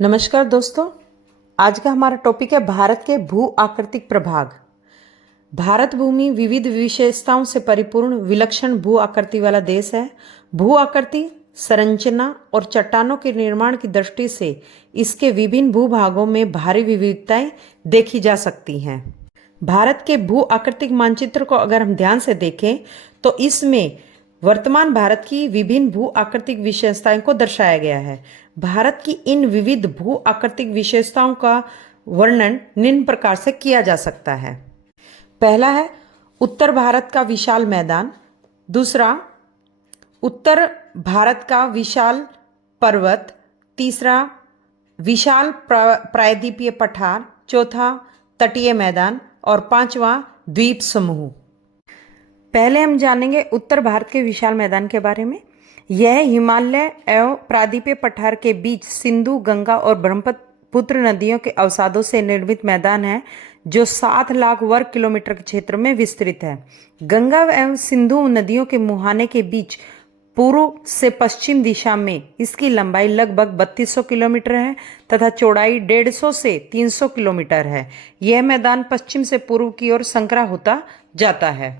नमस्कार दोस्तों। आज का हमारा टॉपिक है भारत के भू आकृतिक प्रभाग। भारत भूमि विविध विशेषताओं से परिपूर्ण विलक्षण भू आकृति वाला देश है। भू आकृति संरचना और चट्टानों के निर्माण की दृष्टि से इसके विभिन्न भूभागों में भारी विविधताएं देखी जा सकती हैं। भारत के भू आकृतिक मानचित्र को अगर हम ध्यान से देखें तो इसमें वर्तमान भारत की विभिन्न भू आकृतिक विशेषताओं को दर्शाया गया है। भारत की इन विविध भू आकृतिक विशेषताओं का वर्णन निम्न प्रकार से किया जा सकता है। पहला है उत्तर भारत का विशाल मैदान। दूसरा, उत्तर भारत का विशाल पर्वत। तीसरा, विशाल प्रायद्वीपीय पठार। चौथा, तटीय मैदान। और पांचवा, द्वीप समूह। पहले हम जानेंगे उत्तर भारत के विशाल मैदान के बारे में। यह हिमालय एवं प्रायद्वीपीय पठार के बीच सिंधु, गंगा और ब्रह्मपुत्र नदियों के अवसादों से निर्मित मैदान है, जो 7 लाख वर्ग किलोमीटर के क्षेत्र में विस्तृत है। गंगा एवं सिंधु नदियों के मुहाने के बीच पूर्व से पश्चिम दिशा में इसकी लंबाई लगभग 3200 किलोमीटर है तथा चौड़ाई 150 से 300 किलोमीटर है। यह मैदान पश्चिम से पूर्व की ओर संकरा होता जाता है।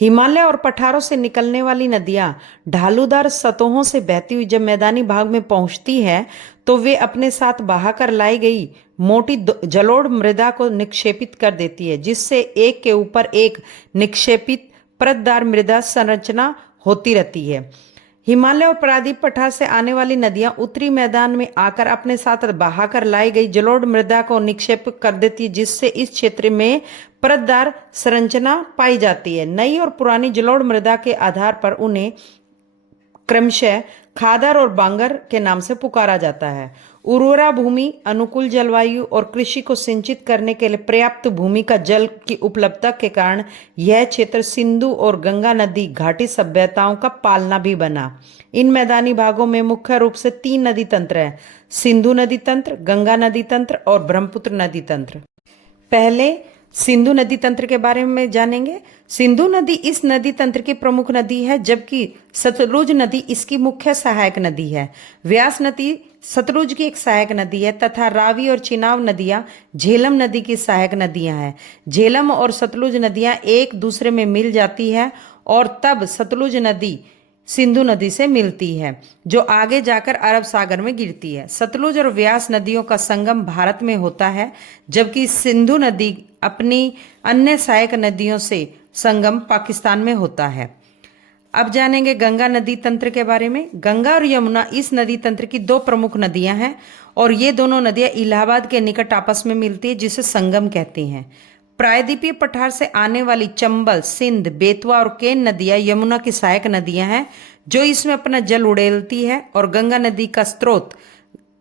हिमालय और पठारों से निकलने वाली नदियां ढालूदार सतहों से बहती हुई जब मैदानी भाग में पहुंचती है तो वे अपने साथ बहाकर लाई गई मोटी जलोढ़ मृदा को निक्षेपित कर देती है, जिससे एक के ऊपर एक निक्षेपित परतदार मृदा संरचना होती रहती है। हिमालय और प्रायद्वीप पठार से आने वाली नदियां उत्तरी मैदान में आकर अपने साथ बहाकर लाई गई जलोढ़ मृदा को निक्षेप कर देती है, जिससे इस क्षेत्र में परतदार संरचना पाई जाती है। नई और पुरानी जलोढ़ मृदा के आधार पर उन्हें क्रमशः खादर और बांगर के नाम से पुकारा जाता है। उर्वरा भूमि, अनुकूल जलवायु और कृषि को सिंचित करने के लिए पर्याप्त भूमि का जल की उपलब्धता के कारण यह क्षेत्र सिंधु और गंगा नदी घाटी सभ्यताओं का पालना भी बना। इन मैदानी भागों में मुख्य रूप से 3 नदी तंत्र हैं: सिंधु नदी तंत्र, गंगा नदी तंत्र और ब्रह्मपुत्र नदी तंत्र। पहले सिंधु नदी तंत्र के बारे में जानेंगे। सिंधु नदी इस नदी तंत्र की प्रमुख नदी है, जबकि सतलुज नदी इसकी मुख्य सहायक नदी है। व्यास नदी सतलुज की एक सहायक नदी है तथा रावी और चिनाब नदियां झेलम नदी की सहायक नदियां हैं। झेलम और सतलुज नदियां एक दूसरे में मिल जाती है और तब सतलुज नदी सिंधु नदी से मिलती है, जो आगे जाकर अरब सागर में गिरती है। सतलुज और व्यास नदियों का संगम भारत में होता है, जबकि सिंधु नदी अपनी अन्य सहायक नदियों से संगम पाकिस्तान में होता है। अब जानेंगे गंगा नदी तंत्र के बारे में। गंगा और यमुना इस नदी तंत्र की 2 प्रमुख नदियां हैं और ये दोनों नदियां इलाहाबाद के निकट आपस में मिलती है, जिसे संगम कहते हैं। प्रायद्वीपीय पठार से आने वाली चंबल, सिंध, बेतवा और केन नदियां यमुना की सहायक नदियां हैं, जो इसमें अपना जल उड़ेलती है। और गंगा नदी का स्रोत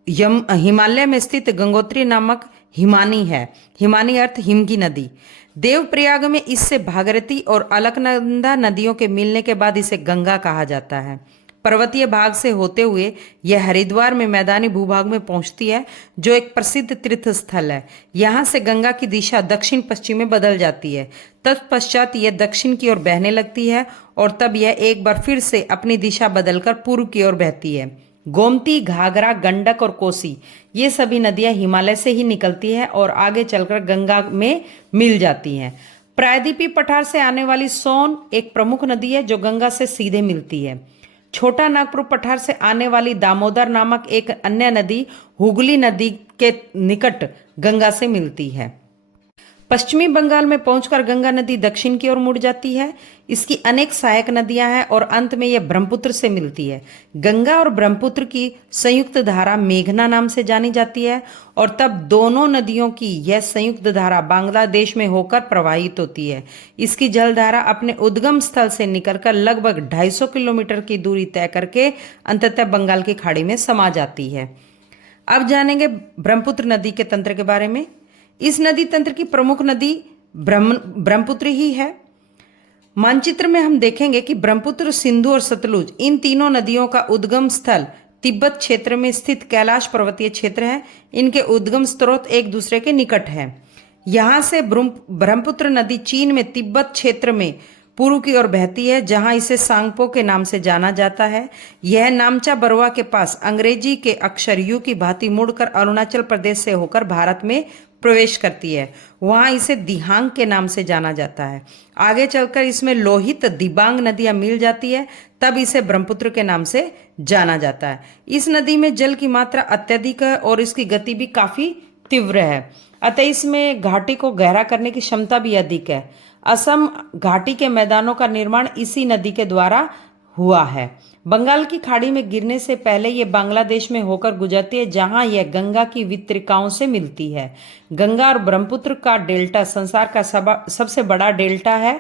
हिमालय में स्थित गंगोत्री नामक हिमानी है। हिमानी अर्थ हिम की नदी। देवप्रयाग में इससे भागीरथी और अलकनंदा नदियों के मिलने के बाद इसे गंगा कहा जाता है। पर्वतीय भाग से होते हुए यह हरिद्वार में मैदानी भूभाग में पहुंचती है, जो एक प्रसिद्ध तीर्थ स्थल है। यहाँ से गंगा की दिशा दक्षिण पश्चिम में बदल जाती है। तत्पश्चात यह दक्षिण की ओर बहने लगती है और तब यह एक बार फिर से अपनी दिशा बदलकर पूर्व की ओर बहती है। गोमती, घाघरा, गंडक और कोसी ये सभी नदियां हिमालय से ही निकलती है और आगे चलकर गंगा में मिल जाती हैं। प्रायद्वीपीय पठार से आने वाली सोन एक प्रमुख नदी है, जो गंगा से सीधे मिलती है। छोटा नागपुर पठार से आने वाली दामोदर नामक एक अन्य नदी हुगली नदी के निकट गंगा से मिलती है। पश्चिमी बंगाल में पहुंचकर गंगा नदी दक्षिण की ओर मुड़ जाती है। इसकी अनेक सहायक नदियां हैं और अंत में यह ब्रह्मपुत्र से मिलती है। गंगा और ब्रह्मपुत्र की संयुक्त धारा मेघना नाम से जानी जाती है और तब दोनों नदियों की यह संयुक्त धारा बांग्लादेश में होकर प्रवाहित होती है। इसकी जलधारा अपने उद्गम स्थल से निकलकर लगभग 250 किलोमीटर की दूरी तय करके अंततः बंगाल की खाड़ी में समा जाती है। अब जानेंगे ब्रह्मपुत्र नदी के तंत्र के बारे में। इस नदी तंत्र की प्रमुख नदी ब्रह्मपुत्र ही है। मानचित्र में हम देखेंगे कि ब्रह्मपुत्र, सिंधु और सतलुज इन तीनों नदियों का उद्गम स्थल तिब्बत क्षेत्र में स्थित कैलाश पर्वतीय क्षेत्र है। इनके उद्गम स्रोत एक दूसरे के निकट है। यहाँ से ब्रह्मपुत्र नदी चीन में तिब्बत क्षेत्र में पूर्व की ओर बहती है, जहां इसे सांगपो के नाम से जाना जाता है। यह नामचा बरवा के पास अंग्रेजी के अक्षर यू की भांति मुड़कर अरुणाचल प्रदेश से होकर भारत में प्रवेश करती है। वहां इसे दिहांग के नाम से जाना जाता है। आगे चलकर इसमें लोहित दिबांग नदियां मिल जाती है, तब इसे ब्रह्मपुत्र के नाम से जाना जाता है। इस नदी में जल की मात्रा अत्यधिक है और इसकी गति भी काफी तीव्र है, अतः इसमें घाटी को गहरा करने की क्षमता भी अधिक है। असम घाटी के मैदानों का निर्माण इसी नदी के द्वारा हुआ है। बंगाल की खाड़ी में गिरने से पहले यह बांग्लादेश में होकर गुजरती है, जहां यह गंगा की वितरिकाओं से मिलती है। गंगा और ब्रह्मपुत्र का डेल्टा संसार का सबसे बड़ा डेल्टा है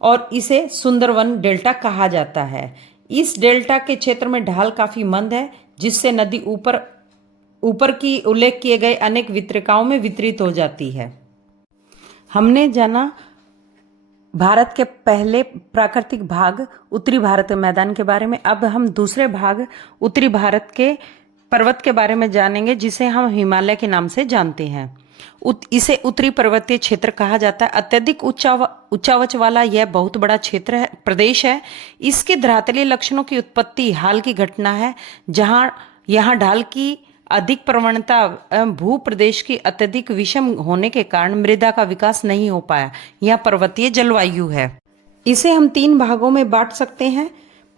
और इसे सुंदरवन डेल्टा कहा जाता है। इस डेल्टा के क्षेत्र में ढाल काफी मंद है, जिससे नदी ऊपर की उल्लेख किए गए अनेक वितरिकाओं में वितरित हो जाती है। हमने जाना भारत के पहले प्राकृतिक भाग उत्तरी भारत मैदान के बारे में। अब हम दूसरे भाग उत्तरी भारत के पर्वत के बारे में जानेंगे, जिसे हम हिमालय के नाम से जानते हैं। इसे उत्तरी पर्वतीय क्षेत्र कहा जाता है। अत्यधिक उच्चावच वाला यह बहुत बड़ा क्षेत्र है, प्रदेश है। इसके धरातलीय लक्षणों की उत्पत्ति हाल की घटना है, जहां यहाँ ढाल की अधिक प्रवणता भू प्रदेश की अत्यधिक विषम होने के कारण मृदा का विकास नहीं हो पाया। यह पर्वतीय जलवायु है। इसे हम 3 भागों में बांट सकते हैं।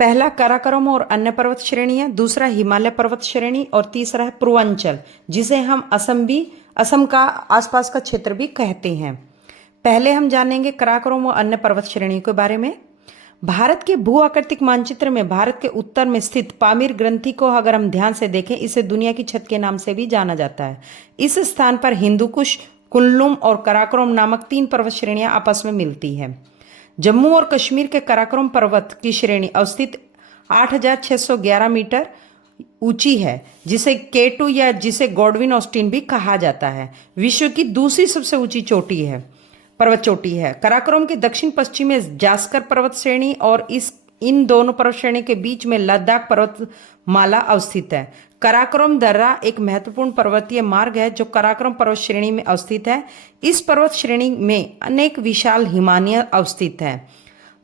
पहला काराकोरम और अन्य पर्वत श्रेणियां, दूसरा हिमालय पर्वत श्रेणी और तीसरा है पूर्वांचल, जिसे हम असम का आसपास का क्षेत्र भी कहते हैं। पहले हम जानेंगे काराकोरम और अन्य पर्वत श्रेणियों के बारे में। भारत के भू आकृतिक मानचित्र में भारत के उत्तर में स्थित पामीर ग्रंथि को अगर हम ध्यान से देखें, इसे दुनिया की छत के नाम से भी जाना जाता है। इस स्थान पर हिंदुकुश, कुल्लुम और काराकोरम नामक 3 पर्वत श्रेणियां आपस में मिलती हैं। जम्मू और कश्मीर के काराकोरम पर्वत की श्रेणी अवस्थित 8,611 मीटर ऊंची है, जिसे K2 या जिसे गॉडविन ऑस्टिन भी कहा जाता है। विश्व की दूसरी सबसे ऊंची पर्वत चोटी है। काराकोरम के दक्षिण पश्चिम में जास्कर पर्वत श्रेणी और इन दोनों पर्वत श्रेणी के बीच में लद्दाख पर्वतमाला अवस्थित है। काराकोरम दर्रा एक महत्वपूर्ण पर्वतीय मार्ग है जो काराकोरम पर्वत श्रेणी में अवस्थित है। इस पर्वत श्रेणी में अनेक विशाल हिमानियां अवस्थित हैं।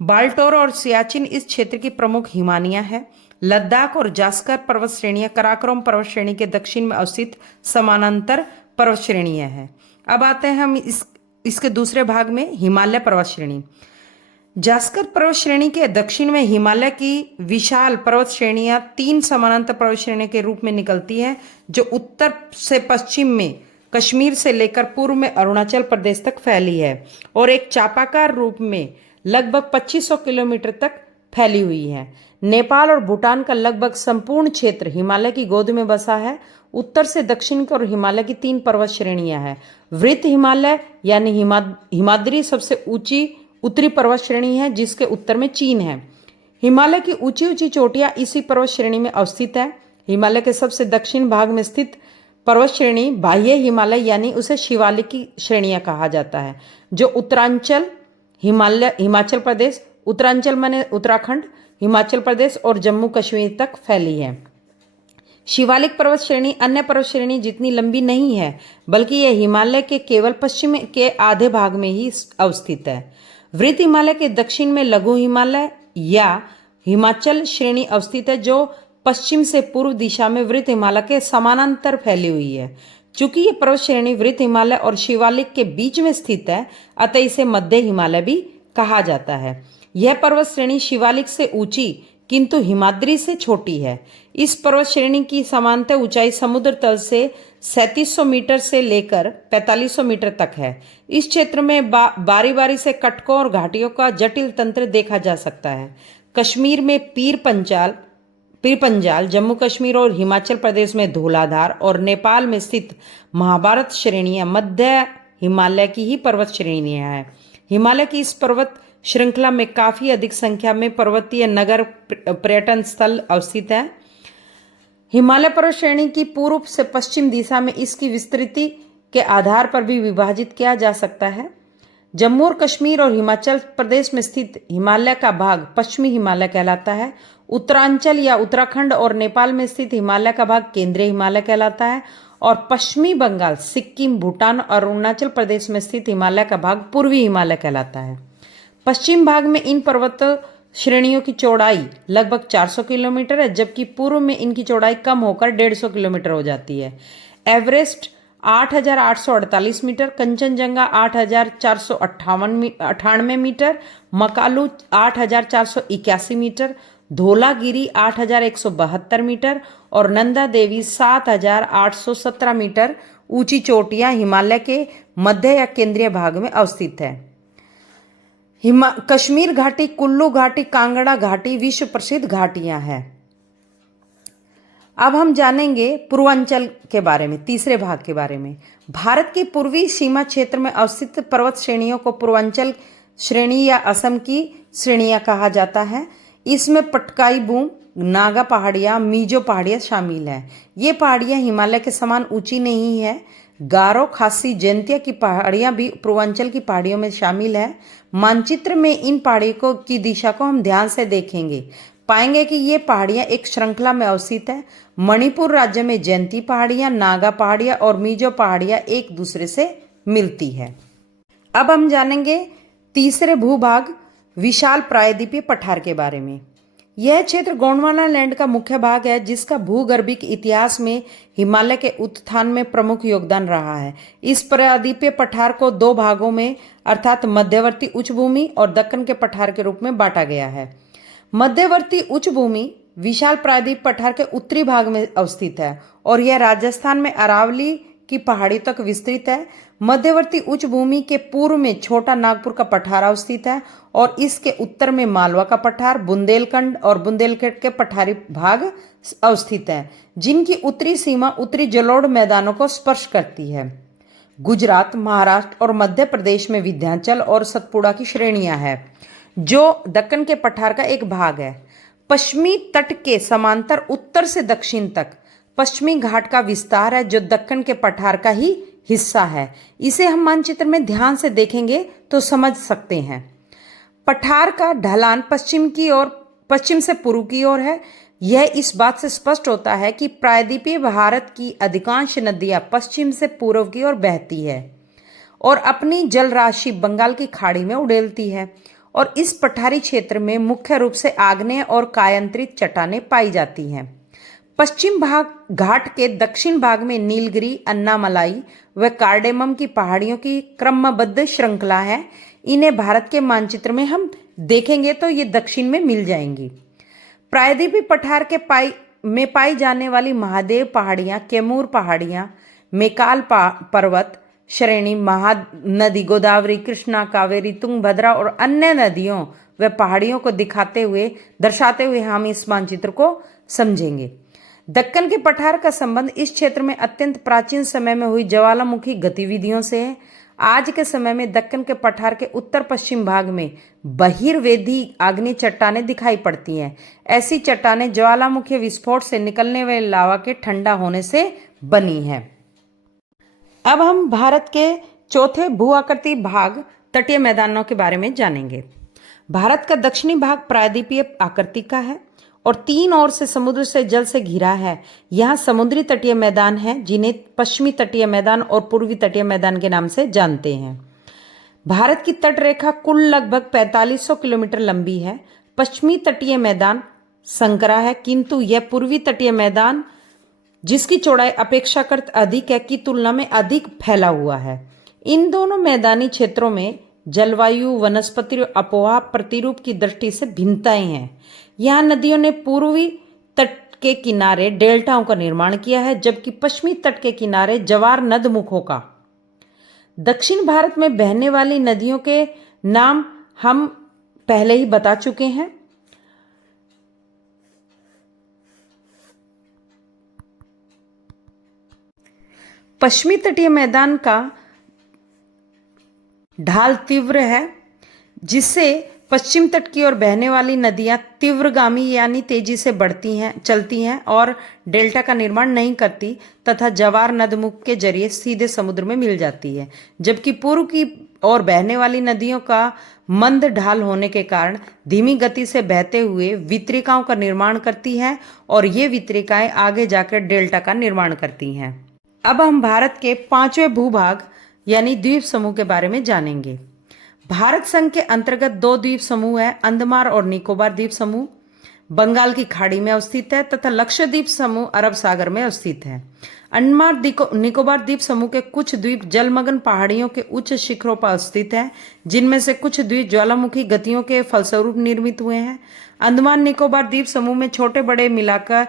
बाल्टोर और सियाचिन इस क्षेत्र की प्रमुख हिमानियां हैं। लद्दाख और जास्कर पर्वत श्रेणियां काराकोरम पर्वत श्रेणी के दक्षिण में अवस्थित समानांतर पर्वत श्रेणियां हैं। अब आते हैं हम इसके दूसरे भाग में, हिमालय पर्वत श्रेणी। जास्कर पर्वत श्रेणी के दक्षिण में हिमालय की विशाल पर्वत श्रेणियां 3 समानांतर पर्वत श्रेणी के रूप में निकलती हैं, जो उत्तर से पश्चिम में कश्मीर से लेकर पूर्व में अरुणाचल प्रदेश तक फैली है और एक चापाकार रूप में लगभग 2500 किलोमीटर तक फैली हुई है। नेपाल और भूटान का लगभग संपूर्ण क्षेत्र हिमालय की गोद में बसा है। उत्तर से दक्षिण की ओर हिमालय की 3 पर्वत श्रेणियां हैं। वृत्त हिमालय यानी हिमाद्री सबसे ऊंची उत्तरी पर्वत श्रेणी है, जिसके उत्तर में चीन है। हिमालय की ऊंची ऊंची चोटियां इसी पर्वत श्रेणी में अवस्थित है। हिमालय के सबसे दक्षिण भाग में स्थित पर्वत श्रेणी बाह्य हिमालय यानी उसे शिवालिक की श्रेणियां कहा जाता है, जो उत्तरांचल हिमाचल प्रदेश, उत्तरांचल माने उत्तराखंड, हिमाचल प्रदेश और जम्मू कश्मीर तक फैली है। शिवालिक पर्वत श्रेणी अन्य पर्वत श्रेणी जितनी लंबी नहीं है, बल्कि यह हिमालय के केवल पश्चिम के आधे भाग में ही अवस्थित है। वृत्त हिमालय के दक्षिण में लघु हिमालय या हिमाचल श्रेणी अवस्थित है, जो पश्चिम से पूर्व दिशा में वृत्त हिमालय के समानांतर फैली हुई है। चूंकि यह पर्वत श्रेणी वृत्त हिमालय और शिवालिक के बीच में स्थित है, अतः इसे मध्य हिमालय भी कहा जाता है। यह पर्वत श्रेणी शिवालिक से ऊंची किंतु हिमाद्री से छोटी है। इस पर्वत श्रेणी की सामान्य ऊंचाई समुद्र तल से 3700 मीटर से लेकर 4500 मीटर तक है। इस क्षेत्र में बारी बारी से कटकों और घाटियों का जटिल तंत्र देखा जा सकता है। कश्मीर में पीर पंजाल, जम्मू कश्मीर और हिमाचल प्रदेश में धौलाधार और नेपाल में स्थित महाभारत श्रेणियां मध्य हिमालय की ही पर्वत श्रेणियां हैं। हिमालय की इस पर्वत श्रृंखला में काफी अधिक संख्या में पर्वतीय नगर पर्यटन स्थल अवस्थित है। हिमालय पर्वत श्रेणी की पूर्व से पश्चिम दिशा में इसकी विस्तृति के आधार पर भी विभाजित किया जा सकता है। जम्मू और कश्मीर और हिमाचल प्रदेश में स्थित हिमालय का भाग पश्चिमी हिमालय कहलाता है। उत्तरांचल या उत्तराखंड और नेपाल में स्थित हिमालय का भाग केंद्रीय हिमालय कहलाता है और पश्चिमी बंगाल, सिक्किम, भूटान और अरुणाचल प्रदेश में स्थित हिमालय का भाग पूर्वी हिमालय कहलाता है। पश्चिम भाग में इन पर्वत श्रेणियों की चौड़ाई लगभग 400 किलोमीटर है, जबकि पूर्व में इनकी चौड़ाई कम होकर 150 किलोमीटर हो जाती है। Everest 8,848 metre, Kanchenjunga 8,498 metre, Makalu 8,481 metre, Dhaulagiri 8,172 metre और नंदा देवी 7,817 मीटर ऊंची चोटियां हिमालय के मध्य या केंद्रीय भाग में अवस्थित है। कश्मीर घाटी, कुल्लू घाटी, कांगड़ा घाटी विश्व प्रसिद्ध घाटियां हैं। अब हम जानेंगे पूर्वांचल के बारे में, तीसरे भाग के बारे में। भारत की पूर्वी सीमा क्षेत्र में अवस्थित पर्वत श्रेणियों को पूर्वांचल श्रेणी या असम की श्रेणियां कहा जाता है। इसमें पटकाई बूम, नागा पहाड़ियाँ, मीजो पहाड़ियाँ शामिल हैं। ये पहाड़ियाँ हिमालय के समान ऊंची नहीं है। गारो, खासी, जैंतिया की पहाड़ियाँ भी पूर्वांचल की पहाड़ियों में शामिल है। मानचित्र में इन पहाड़ियों की दिशा को हम ध्यान से देखेंगे, पाएंगे कि ये पहाड़ियाँ एक श्रृंखला में अवस्थित है। मणिपुर राज्य में जयंती पहाड़ियाँ, नागा पहाड़ियाँ और मीजो पहाड़ियाँ एक दूसरे से मिलती है। अब हम जानेंगे तीसरे भूभाग विशाल प्रायद्वीपीय पठार के बारे में। यह क्षेत्र गोंडवाना लैंड का मुख्य भाग है, जिसका भूगर्भिक इतिहास में हिमालय के उत्थान में प्रमुख योगदान रहा है। इस प्रायद्वीपीय पठार को दो भागों में अर्थात मध्यवर्ती उच्च भूमि और दक्कन के पठार के रूप में बांटा गया है। मध्यवर्ती उच्च भूमि विशाल प्रायद्वीप पठार के उत्तरी भाग में अवस्थित है और यह राजस्थान में अरावली की पहाड़ी तक विस्तृत है। मध्यवर्ती उच्च भूमि के पूर्व में छोटा नागपुर का पठार अवस्थित है और इसके उत्तर में मालवा का पठार, बुंदेलखंड और बुंदेलखंड के पठारी भाग अवस्थित है, जिनकी उत्तरी सीमा उत्तरी जलोढ़ मैदानों को स्पर्श करती है। गुजरात, महाराष्ट्र और मध्य प्रदेश में विंध्याचल और सतपुड़ा की श्रेणियां हैं, जो दक्कन के पठार का एक भाग है। पश्चिमी तट के समांतर उत्तर से दक्षिण तक पश्चिमी घाट का विस्तार है, जो दक्कन के पठार का ही हिस्सा है। इसे हम मानचित्र में ध्यान से देखेंगे तो समझ सकते हैं। पठार का ढलान पश्चिम से पूर्व की ओर है। यह इस बात से स्पष्ट होता है कि प्रायद्वीपीय भारत की अधिकांश नदियां पश्चिम से पूर्व की ओर बहती है और अपनी जल राशि बंगाल की खाड़ी में उड़ेलती है और इस पठारी क्षेत्र में मुख्य रूप से आग्नेय और कायांतरित चट्टानें पाई जाती हैं। पश्चिम भाग घाट के दक्षिण भाग में नीलगिरी, अन्नामलाई व कार्डेमम की पहाड़ियों की क्रमबद्ध श्रृंखला है। इन्हें भारत के मानचित्र में हम देखेंगे तो ये दक्षिण में मिल जाएंगी। प्रायद्वीपीय पठार में पाई जाने वाली महादेव पहाड़ियाँ, कैमूर पहाड़ियाँ, मेकाल पर्वत श्रेणी, महानदी गोदावरी, कृष्णा, कावेरी, तुंगभद्रा और अन्य नदियों व पहाड़ियों को दर्शाते हुए हम इस मानचित्र को समझेंगे। दक्कन के पठार का संबंध इस क्षेत्र में अत्यंत प्राचीन समय में हुई ज्वालामुखी गतिविधियों से है। आज के समय में दक्कन के पठार के उत्तर पश्चिम भाग में बहिर्वेदी आग्नेय चट्टानें दिखाई पड़ती हैं। ऐसी चट्टानें ज्वालामुखी विस्फोट से निकलने वाले लावा के ठंडा होने से बनी हैं। अब हम भारत के चौथे भू आकृति भाग तटीय मैदानों के बारे में जानेंगे। भारत का दक्षिणी भाग प्रायद्वीपीय आकृति का है और तीन ओर से समुद्र से जल से घिरा है। यहाँ समुद्री तटीय मैदान हैं, जिन्हें पश्चिमी तटीय मैदान और पूर्वी तटीय मैदान के नाम से जानते हैं। भारत की तट रेखा कुल लगभग 4500 किलोमीटर लंबी है। पश्चिमी तटीय मैदान संकरा है, किंतु यह पूर्वी तटीय मैदान, जिसकी चौड़ाई अपेक्षाकृत अधिक है, की तुलना में अधिक फैला हुआ है। इन दोनों मैदानी क्षेत्रों में जलवायु, वनस्पति और आबोहवा प्रतिरूप की दृष्टि से भिन्नताएं हैं। यहाँ नदियों ने पूर्वी तट के किनारे डेल्टाओं का निर्माण किया है, जबकि पश्चिमी तट के किनारे जवार नदमुखों का। दक्षिण भारत में बहने वाली नदियों के नाम हम पहले ही बता चुके हैं। पश्चिमी तटीय मैदान का ढाल तीव्र है, जिससे पश्चिम तट की ओर बहने वाली नदियां तीव्रगामी यानी तेजी से चलती हैं और डेल्टा का निर्माण नहीं करती तथा जवार नदमुख के जरिए सीधे समुद्र में मिल जाती है। जबकि पूर्व की ओर बहने वाली नदियों का मंद ढाल होने के कारण धीमी गति से बहते हुए वितरिकाओं का निर्माण करती हैं और ये वितरिकाएं आगे जाकर डेल्टा का निर्माण करती हैं। अब हम भारत के पांचवें भूभाग यानी द्वीप समूह के बारे में जानेंगे। भारत संघ के अंतर्गत 2 द्वीप समूह है, अंडमान और निकोबार द्वीप समूह बंगाल की खाड़ी में अवस्थित है तथा लक्षद्वीप समूह अरब सागर में अवस्थित है। अंडमान निकोबार द्वीप समूह के कुछ द्वीप जलमग्न पहाड़ियों के उच्च शिखरों पर अवस्थित है, जिनमें से कुछ द्वीप ज्वालामुखी गतियों के फलस्वरूप निर्मित हुए हैं। अंडमान निकोबार द्वीप समूह में छोटे बड़े मिलाकर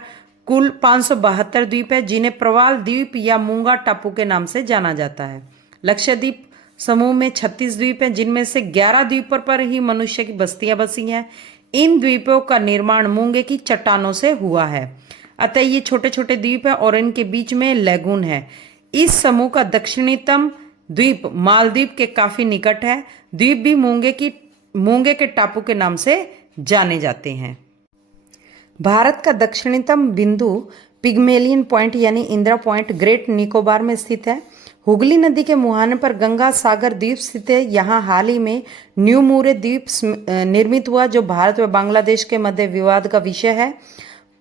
कुल 572 द्वीप है, जिन्हें प्रवाल द्वीप या मूंगा टापू के नाम से जाना जाता है। लक्षद्वीप समूह में 36 द्वीप हैं, जिनमें से 11 द्वीपों पर ही मनुष्य की बस्तियां बसी हैं। इन द्वीपों का निर्माण मूंगे की चट्टानों से हुआ है, अतः ये छोटे छोटे द्वीप हैं और इनके बीच में लैगून है। इस समूह का दक्षिणतम द्वीप मालदीव के काफी निकट है। द्वीप भी मूंगे के टापू के नाम से जाने जाते हैं। भारत का दक्षिणतम बिंदु पिग्मेलियन पॉइंट यानी इंदिरा पॉइंट ग्रेट निकोबार में स्थित है। हुगली नदी के मुहाने पर गंगा सागर द्वीप स्थित है। यहाँ हाल ही में न्यू मूरे द्वीप निर्मित हुआ, जो भारत व बांग्लादेश के मध्य विवाद का विषय है।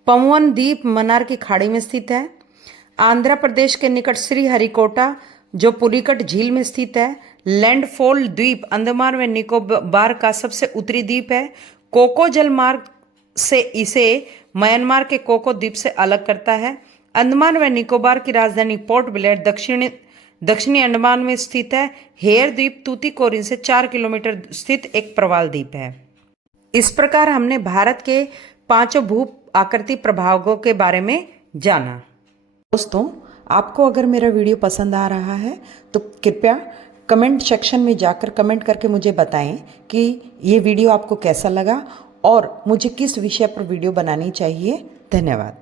पम्वन द्वीप मन्नार की खाड़ी में स्थित है। आंध्र प्रदेश के निकट श्रीहरिकोटा जो पुलिकट झील में स्थित है। लैंडफॉल द्वीप अंडमान व निकोबार का सबसे उत्तरी द्वीप है। कोको जलमार्ग से इसे म्यांमार के कोको द्वीप से अलग करता है। अंडमान व निकोबार की राजधानी पोर्ट ब्लेयर दक्षिणी अंडमान में स्थित है। हेयर द्वीप तूतीकोरिन से 4 किलोमीटर स्थित एक प्रवाल द्वीप है। इस प्रकार हमने भारत के 5 भू आकृति प्रभागों के बारे में जाना। दोस्तों, आपको अगर मेरा वीडियो पसंद आ रहा है तो कृपया कमेंट सेक्शन में जाकर कमेंट करके मुझे बताएं कि ये वीडियो आपको कैसा लगा और मुझे किस विषय पर वीडियो बनानी चाहिए। धन्यवाद।